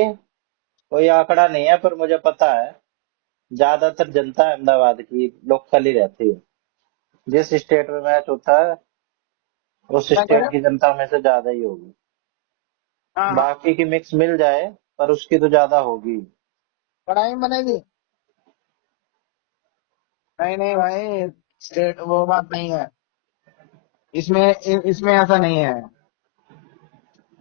कोई आंकड़ा नहीं है, पर मुझे पता है ज्यादातर जनता अहमदाबाद की लोकल ही रहती है। जिस स्टेट में मैच होता है उस क्या कह रहे स्टेट हो? की जनता में से ज्यादा ही होगी। हाँ हाँ। बाकी की मिक्स मिल जाए, पर उसकी तो ज्यादा होगी। कढ़ाई में बनेगी। नहीं नहीं भाई, स्टेट वो बात नहीं है। इसमें ऐसा नहीं है।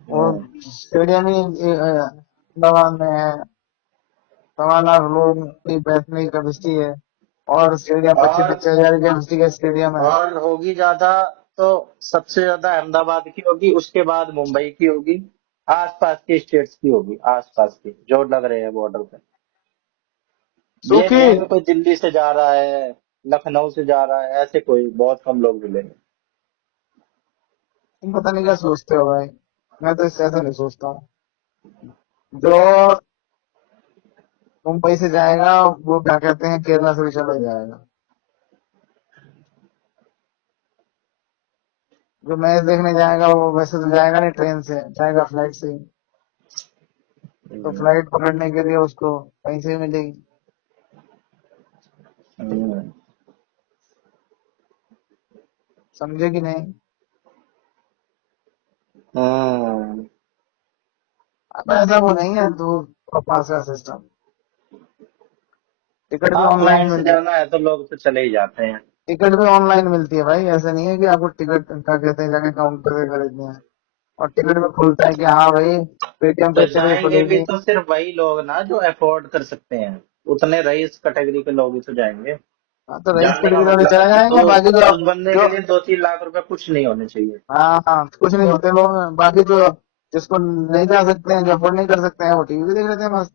वो हम्म। स्टेडियम ही अहमदाबाद में है। 1.25 लाख लोग की बैठने की कैपेसिटी है। और स्टेडियम 25-25 हजार की कैपेसिटी का स्टेडियम है। और होगी ज्यादा तो सबसे ज्यादा अहमदाबाद की होगी, उसके बाद मुंबई की होगी, आसपास के स्टेट्स की होगी, आसपास के जो लग रहे हैं बॉर्डर पे। ये सुखी। नहीं है कि कोई दिल्ली से जा रहा है, लखनऊ से जा रहा है, ऐसे कोई बहुत कम लोग मिलेंगे। तुम पता नहीं क्या सोचते हो भाई। मैं तो इससे ऐसा नहीं सोचता हूँ। जो मुंबई से जाएगा वो क्या कहते हैं केरला से भी चला जाएगा। जो मैच देखने जाएगा वो वैसे तो जाएगा नहीं ट्रेन से, जाएगा फ्लाइट से ही। तो हम्म, फ्लाइट पकड़ने के लिए उसको कहीं से भी मिलेगी। हम्म, समझे कि नहीं? हम्म। अब ऐसा वो नहीं है दूर और पास का सिस्टम। टिकट भी हाँ, ऑनलाइन फ्लाइट से मिल जाना है तो लोग तो चले ही जाते हैं। टिकट भी ऑनलाइन मिलती है भाई। ऐसा नहीं है कि आपको टिकट क्या कहते हैं जाके काउंटर से खरीदनी है। और टिकट में खुलता है कि हाँ भाई पेटीएम तो पे इतने बजे जाएंगे भी खुलेगी। तो सिर्फ वही लोग ना जो अफोर्ड कर सकते हैं। उतने रईस कैटेगरी के लोग ही तो जाएंगे। हाँ तो रईस जाने का कैटेगरी वाले मतलब है चले कि जाएंगे, दो, बाकी जो उस बंदे जो के लिए 2-3 लाख रुपए कुछ नहीं होने चाहिए। हाँ हाँ कुछ नहीं होते लोग। बाकी जो जिसको नहीं जा सकते हैं, जो अफोर्ड नहीं कर सकते हैं, वो टीवी देख लेते हैं मस्त।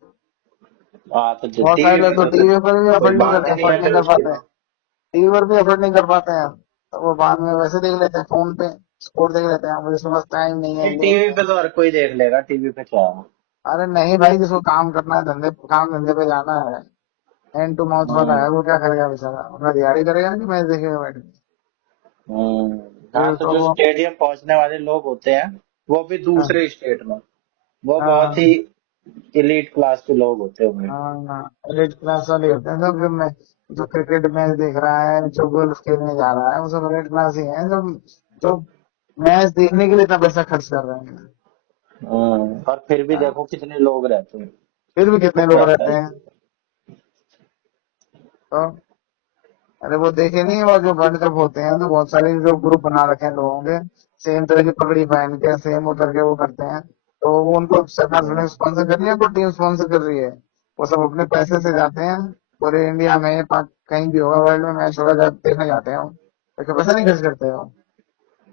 हाँ, तो बहुत सारे टीवी लोग में तो तो टीवी पर भी कोई अफोर्ड नहीं बात करते, ही नहीं अफोर्ड है नहीं फिर कर उसकी पाते तो। हैं। टीवी पर भी अफोर्ड नहीं कर पाते हैं तो वो बाद में वैसे देख लेते हैं फोन पे, स्पोर्ट देख लेते हैं। मुझे समझ टाइम नहीं है, ये टीवी नहीं है। पे तो हर कोई देख लेगा, टीवी पे क्या है। अरे नहीं भाई, जिसको काम करना है, काम धंधे पे जाना है, हैंड टू माउथ वाला है, हम्म, वो क्या करेगा बेचारा? अपना दिहाड़ी करेगा कि मैच देखेगा बैठ के? हम्म। हाँ, फिर तो तो जो वो स्टेडियम पहुंचने वाले लोग होते हैं वो भी हाँ दूसरे स्टेट में, वो बहुत हाँ ही इलीट क्लास के लोग होते होंगे। हाँ रेड क्लास वाले होते हैं सब। जो क्रिकेट मैच देख रहा है, जो गोल्फ खेलने जा रहा है, वो सब रेड क्लास ही है। जो मैच देखने के लिए इतना पैसा खर्च कर रहे हैं। और फिर भी हाँ, देखो कितने लोग रहते हैं। फिर भी कितने लोग ऐसा रहते ही। हैं। तो अरे वो देखे नहीं, वो जो वर्ल्ड कप होते हैं तो बहुत सारे जो ग्रुप बना रखे हैं लोगों के, सेम तरह की पगड़ी पहन के सेम उतर के वो करते हैं। तो वो उनको सरकार हम्म, स्पॉन्सर कर रही है, कोई टीम स्पॉन्सर कर रही है। वो सब अपने पैसे से जाते हैं। पूरे इंडिया में कहीं भी होगा वर्ल्ड में मैच होगा, जब देखने जाते हैं वो। तो पैसा नहीं खर्च करते हो,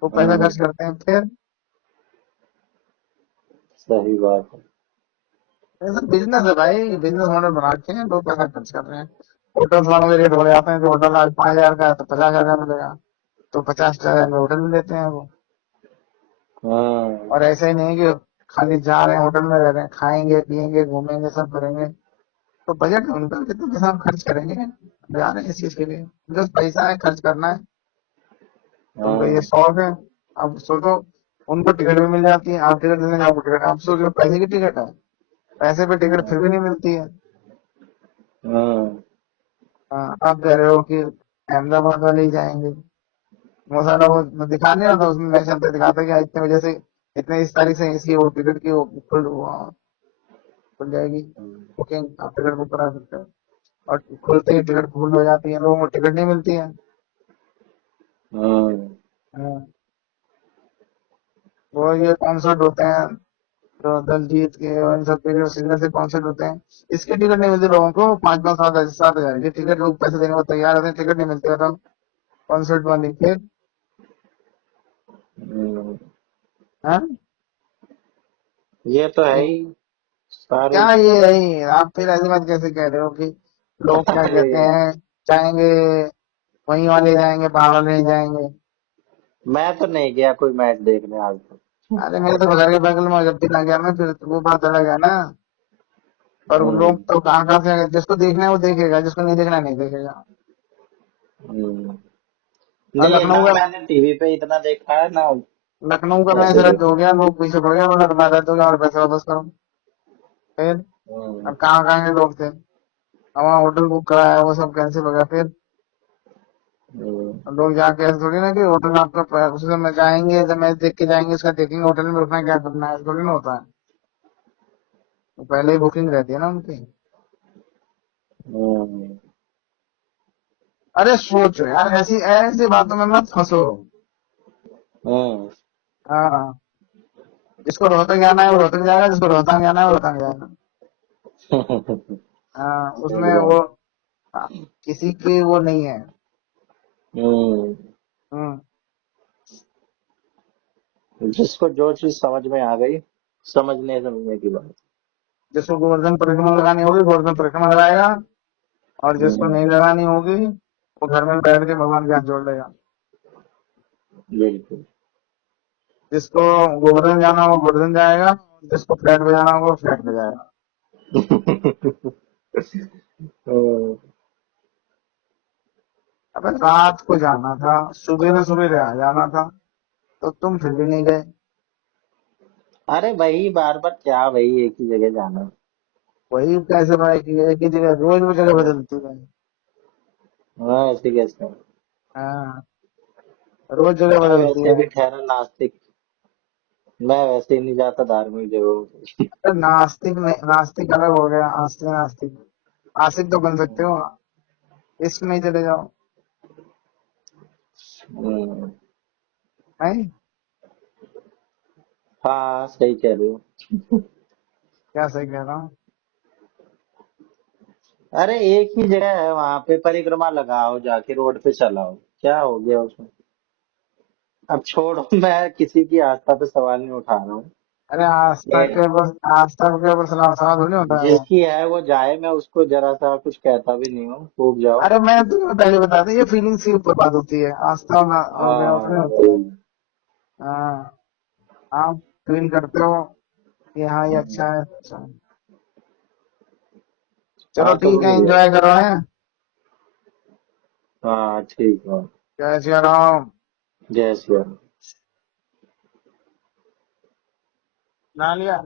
वो पैसा हम्म, खर्च करते हैं फिर। सही बात है। ऐसा बिजनेस है भाई, बिजनेस मॉडल बना के हैं, लोग पैसा खर्च कर रहे हैं। होटल वालों के रेट हो जाते हैं, तो होटल आज 5,000 का है तो 50,000 का मिलेगा। तो 50,000 में होटल में लेते हैं वो। हम्म, और ऐसा ही नहीं कि खाली जा रहे हैं होटल में रह रहे हैं, खाएंगे पिएंगे घूमेंगे सब करेंगे। तो बजट है उनका, कितना पैसा हम खर्च करेंगे? जा रहे हैं इस चीज के लिए, जो पैसा है खर्च करना है। तो उनका ये हम्म, शौक है। अब सोचो, उनको टिकट भी मिल जाती है, आप टिकट लेने आपको टिकट, आप सोचो पैसे की टिकट है, पैसे पे टिकट फिर भी नहीं मिलती है। हम्म, हाँ, आप कह रहे हो कि अहमदाबाद वाले ही जाएंगे। वो सारा वो दिखा नहीं रहा था उसमें, मैं चलते दिखाता कि इतने बजे से इतने इस तारीख से इसकी वो टिकट की वो खुल जाएगी बुकिंग, आप टिकट बुक करा सकते हो। और खुलते ही टिकट फुल हो जाती है, लोगों को टिकट नहीं मिलती है। हम्म, हाँ, वो ये कॉन्सर्ट होते हैं जो दलजीत के और इन सब के जो सिंगर से कॉन्सर्ट होते हैं, इसके टिकट नहीं मिलते लोगों को। 5-5 7 7 हजार की टिकट लोग पैसे देने को तैयार होते हैं, टिकट नहीं मिलती है तो कॉन्सर्ट वाली फिर। हम्म। हाँ, ये तो है ये ही सारे। क्या ये है? आप फिर ऐसी बात कैसे कह रहे हो कि लोग क्या कहते अरे, हैं जाएंगे, वहीं वाले जाएंगे, बाहर वाले नहीं जाएंगे? मैं तो नहीं गया कोई मैच देखने आज तक। अरे मेरे तो घर के बगल में जब भी ना गया मैं, फिर वो बात अलग है ना। पर वो लोग हम्म, तो कहाँ से, जिसको देखना है वो देखेगा, जिसको नहीं देखना है नहीं देखेगा। हम्म। और नहीं, ना मैंने टीवी पे इतना देखा है ना। लखनऊ का मैच ऐसे रद्द हो देखा। गया, लोग पीछे पड़ गए, उन्होंने मैं रद्द हो गया और पैसे वापस करो। फिर हम्म, अब कहाँ कहाँ के लोग थे, अब वहाँ होटल बुक कराया वो सब कैंसिल हो गया। फिर हम्म, अब लोग जाके ऐसे थोड़ी ना कि होटल आपका उस समय जाएंगे, जब मैच देख के जाएंगे उसका देखेंगे होटल में रुकना है, क्या करना है, ऐसा थोड़ी ना होता है। तो पहले ही बुकिंग रहती है ना उनकी। हम्म, अरे सोचो यार, ऐसी ऐसी बातों में मत फंसो। हम्म। हाँ, जिसको रोहतक जाना है वो रोहतक जाएगा, जिसको रोहतांग जाना है वो रोहतांग जाएगा। हाँ, सही उसमें वो बात। हाँ, किसी की वो नहीं है। हम्म। हम्म, जिसको जो चीज समझ में आ गई, समझने समझने की बात। जिसको गोवर्धन परिक्रमा लगानी होगी गोवर्धन परिक्रमा लगाएगा, और जिसको हम्म, नहीं लगानी होगी वो घर में बैठ के भगवान के हाथ जोड़ लेगा। बिल्कुल। जिसको गोवर्धन जाना हो गोवर्धन जाएगा, जिसको फ्लैट पे जाना होगा फ्लैट पे जाएगा। तो, अबे रात को जाना था, सुबह जाना था, तो तुम फिर भी नहीं गए। अरे वही बार बार क्या, वही एक ही जगह जाना। वही कैसे भाई कि एक ही जगह रोज वो जगह बदलती है। हाँ ऐसे कैसे। हाँ, रोज जगह मैं बदलती वैसे है। भी ठहरा नास्तिक, मैं वैसे ही नहीं जाता धार्मिक जगहों पे। अरे नास्तिक में नास्तिक अलग हो गया, आस्तिक नास्तिक। आस्तिक तो बन सकते हो, इश्क नहीं चले जाओ। हम्म, नहीं, हाँ सही कह रहे हो। क्या सही कह रहा हूँ। अरे एक ही जगह है वहां पे, परिक्रमा लगाओ जाके, रोड पे चलाओ, क्या हो गया उसमें। अब छोड़ो, मैं किसी की आस्था पे सवाल नहीं उठा रहा हूँ। अरे आस्था ये के बस, आस्था के ऊपर सलाह थोड़ी होता है। जिसकी है वो जाए, मैं उसको जरा सा कुछ कहता भी नहीं हूँ, खूब जाओ। अरे मैं तुम्हें पहले बता दूं, ये फीलिंग्स के ऊपर बात होती है, आस्था हो गया हाँ उसमें होती है। वही। हाँ, आप फील करते हो कि हाँ ये अच्छा है, अच्छा है। चलो हाँ तो ठीक है, वही है। एंजॉय करो है। हाँ ठीक है। जय श्री राम। जय श्री राम। ना लिया।